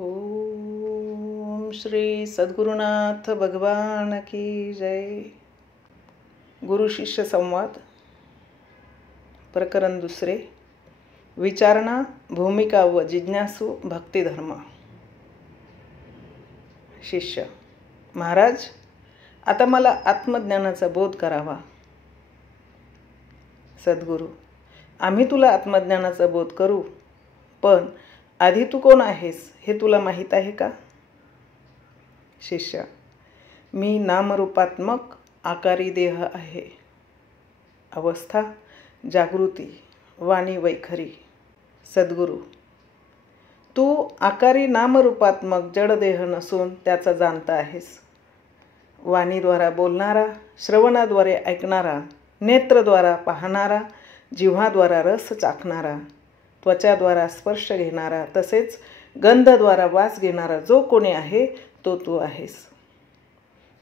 ओम श्री सद्गुरुनाथ भगवान की जय. गुरु शिष्य संवाद प्रकरण दुसरे. विचारणा, भूमिका व जिज्ञासू भक्तिधर्म. शिष्य: महाराज, आता मला आत्मज्ञानाचा बोध करावा. सद्गुरू: आम्ही तुला आत्मज्ञानाचा बोध करू, पण आधी तू कोण आहेस हे तुला माहीत आहे का? शिष्य: मी नामरूपात्मक आकारी देह आहे. अवस्था जागृती, वाणी वैखरी. सद्गुरू: तू आकारी नामरूपात्मक जडदेह नसून त्याचा जाणता आहेस. वाणीद्वारा बोलणारा, श्रवणाद्वारे ऐकणारा, नेत्रद्वारा पाहणारा, जिव्हाद्वारा रस चाखणारा, त्वचाद्वारा स्पर्श घेणारा, तसेच गंधद्वारा वास घेणारा जो कोणी आहे तो तू आहेस.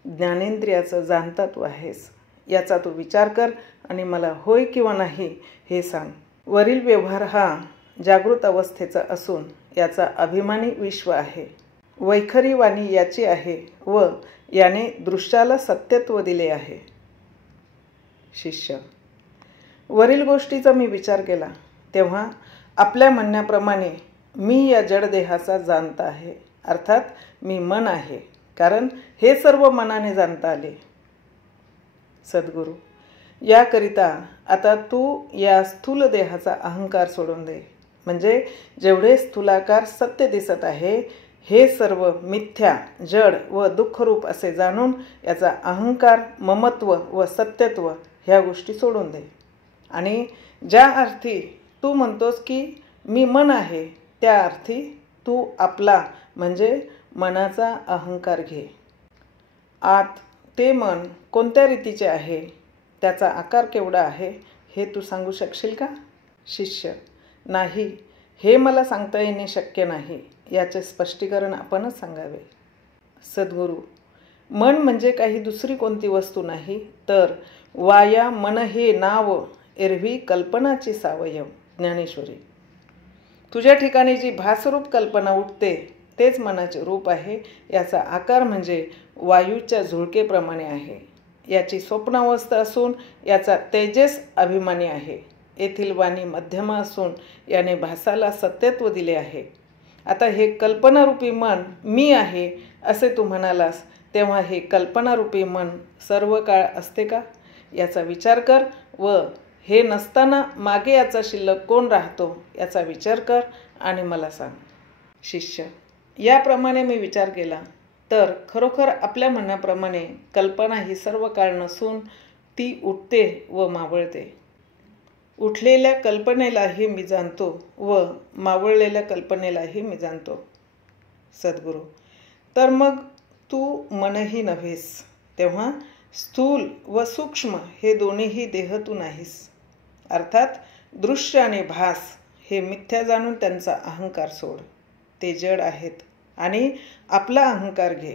ज्ञानेंद्रियाचं जाणता तू आहेस. याचा तू विचार कर आणि मला होय किंवा नाही हे सांग. वरील व्यवहार हा जागृत अवस्थेचा असून याचा अभिमानी विश्व आहे. वैखरी वाणी याची आहे व याने दृश्याला सत्यत्व दिले आहे. शिष्य: वरील गोष्टीचा मी विचार केला तेव्हा आपल्या म्हणण्याप्रमाणे मी या जडदेहाचा जाणता आहे, अर्थात मी मन आहे, कारण हे सर्व मनाने जाणता आले. सद्गुरू: याकरिता आता तू या स्थूल देहाचा अहंकार सोडून दे. म्हणजे जेवढे स्थूलाकार सत्य दिसत आहे हे सर्व मिथ्या, जड व दुःखरूप असे जाणून याचा अहंकार, ममत्व व सत्यत्व ह्या गोष्टी सोडून दे. आणि ज्या अर्थी तू म्हणतोस की मी मन आहे, त्या अर्थी तू आपला म्हणजे मनाचा अहंकार घे. आत ते मन कोणत्या रीतीचे आहे, त्याचा आकार केवढा आहे हे तू सांगू शकशील का? शिष्य: नाही, हे मला सांगता येणे शक्य नाही. याचे स्पष्टीकरण आपणच सांगावे. सद्गुरू: मन म्हणजे काही दुसरी कोणती वस्तू नाही, तर वाया मन हे नाव एरवी कल्पनाची सावयव. ज्ञानेश्वरी. तुझ्या ठिकाणी जी भासरूप कल्पना उठते तेच मनाचे रूप आहे. याचा आकार म्हणजे वायूच्या झुळकेप्रमाणे आहे. याची स्वप्नावस्था असून याचा तेजस अभिमानी आहे. येथील वाणी मध्यम असून याने भासाला सत्यत्व दिले आहे. आता हे कल्पनारूपी मन मी आहे असे तू म्हणालास तेव्हा हे कल्पनारूपी मन सर्व काळ असते का? याचा विचार कर व हे नसताना मागे याचा शिल्लक कोण राहतो याचा विचार कर आणि मला सांग. शिष्य: याप्रमाणे मी विचार केला तर खरोखर आपल्या म्हणण्याप्रमाणे कल्पना ही सर्व काळ नसून ती उठते व मावळते. उठलेल्या कल्पनेलाही मी जाणतो व मावळलेल्या कल्पनेलाही मी जाणतो. सद्गुरू: तर मग तू मनही नव्हेस, तेव्हा स्थूल व सूक्ष्म हे दोन्हीही देह तू नाहीस. अर्थात दृश्य आणि भास हे मिथ्या जाणून त्यांचा अहंकार सोड. ते जड आहेत आणि आपला अहंकार घे.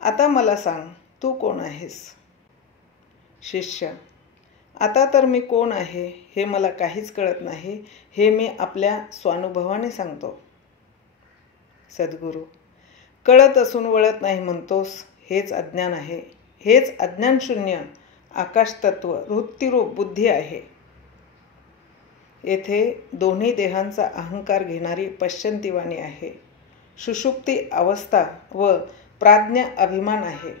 आता मला सांग, तू कोण आहेस? शिष्य: आता तर मी कोण आहे हे मला काहीच कळत नाही. हे मी आपल्या स्वानुभवाने सांगतो. सद्गुरू: कळत असून वळत नाही म्हणतोस, हेच अज्ञान आहे. हेच अज्ञानशून्य आकाशतत्व वृत्तिरूप बुद्धी आहे. येथे दोन्ही देहांचा अहंकार घेणारी पश्यंती वाणी आहे. सुषुप्ती अवस्था व प्राज्ञ अभिमान आहे.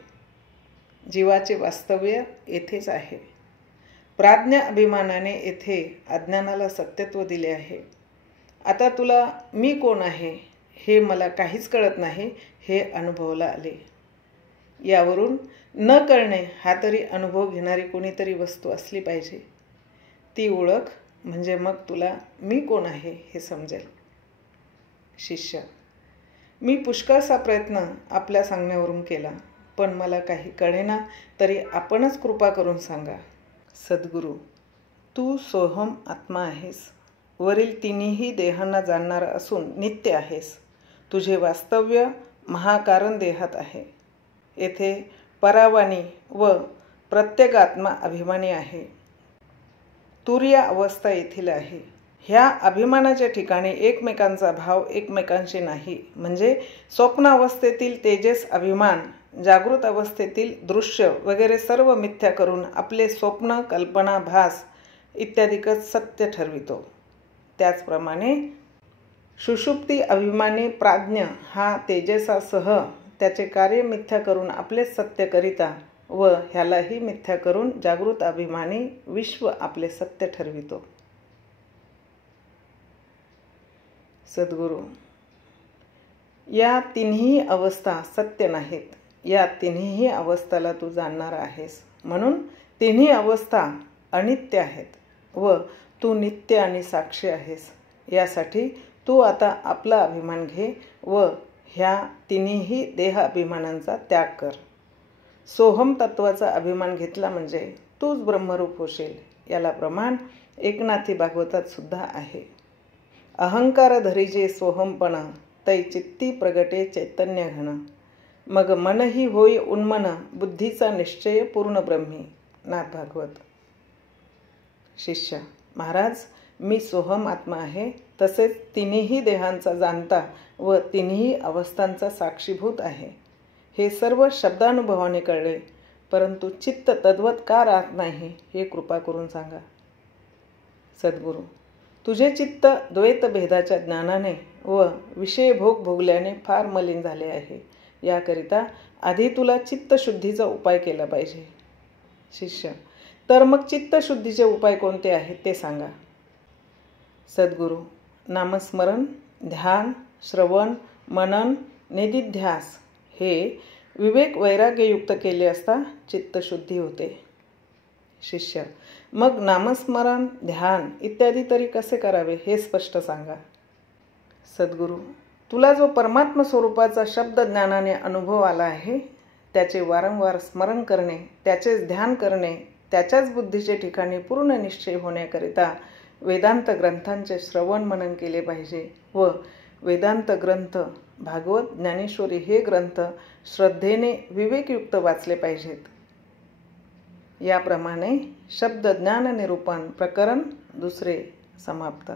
जीवाचे वास्तव्य येथेच आहे. प्राज्ञ अभिमानाने येथे अज्ञानाला सत्यत्व दिले आहे. आता तुला मी कोण आहे हे मला काहीच कळत नाही हे अनुभवला आले. यावरून न कळणे हा तरी अनुभव घेणारी कोणीतरी वस्तू असली पाहिजे. ती ओळख म्हणजे मग तुला मी कोण आहे हे समजेल. शिष्य: मी पुष्कळसा प्रयत्न आपल्या सांगण्यावरून केला, पण मला काही कळेना, तरी आपणच कृपा करून सांगा. सद्गुरू: तू सोहम आत्मा आहेस. वरील तिन्ही देहांना जाणणारा असून नित्य आहेस. तुझे वास्तव्य महाकारण देहात आहे. येथे परावाणी व प्रत्येगात्मा अभिमानी आहे. तुर्य अवस्था येथील आहे. ह्या अभिमानाच्या ठिकाणी एकमेकांचा भाव एकमेकांशी नाही. म्हणजे स्वप्नावस्थेतील तेजस अभिमान, जागृत अवस्थेतील दृश्य वगैरे सर्व मिथ्या करून आपले स्वप्न, कल्पना, भास इत्यादिकच सत्य ठरवितो. त्याचप्रमाणे सुषुप्ती अभिमानी प्राज्ञ हा तेजसासह त्याचे कार्य मिथ्या करून आपलेच सत्य करिता व ह्यालाही मिथ्या करून जागृत अभिमानी विश्व आपले सत्य ठरवितो. सद्गुरू, या तिन्ही अवस्था सत्य नाहीत. या तिन्ही अवस्थाला तू जाणणार आहेस. म्हणून तिन्ही अवस्था अनित्य आहेत व तू नित्य आणि साक्षी आहेस. यासाठी तू आता आपला अभिमान घे व ह्या तिन्ही देह अभिमानांचा त्याग कर. सोहम तत्वाचा अभिमान घेतला म्हणजे तूच ब्रह्मरूप होशील. याला प्रमाण एकनाथी भागवतात सुद्धा आहे. अहंकार धरिजे सोहमपण, तै चित्ती प्रगटे चैतन्य घन. मग मनही होई उन्मन, बुद्धीचा निश्चय पूर्ण ब्रह्मी. नाथ भागवत. शिष्य: महाराज, मी सोहम आत्मा आहे. तसेच तिन्ही देहांचा जाणता व तिन्ही अवस्थांचा साक्षीभूत आहे. हे सर्व शब्दानुभवाने कळले, परंतु चित्त तद्वत का राहत नाही हे कृपा करून सांगा. सद्गुरू: तुझे चित्त द्वैतभेदाच्या ज्ञानाने व विषयभोग भोगल्याने फार मलिन झाले आहे. याकरिता आधी तुला चित्तशुद्धीचा उपाय केला पाहिजे. शिष्य: तर मग चित्तशुद्धीचे उपाय कोणते आहेत ते सांगा. सद्गुरू: नामस्मरण, ध्यान, श्रवण, मनन, निधिध्यास हे विवेक वैराग्ययुक्त केले असता चित्तशुद्धी होते. शिष्य: मग नामस्मरण, ध्यान इत्यादी तरी कसे करावे हे स्पष्ट सांगा. सद्गुरू: तुला जो परमात्म स्वरूपाचा शब्द ज्ञानाने अनुभव आला आहे त्याचे वारंवार स्मरण करणे, त्याचेच ध्यान करणे, त्याच्याच बुद्धीचे ठिकाणी पूर्ण निश्चय होण्याकरिता वेदांत ग्रंथांचे श्रवण मनन केले पाहिजे व वेदांत ग्रंथ, भागवत, ज्ञानेश्वरी हे ग्रंथ श्रद्धेने विवेकयुक्त वाचले पाहिजेत. याप्रमाणे शब्द ज्ञान निरूपण प्रकरण 2 समाप्त.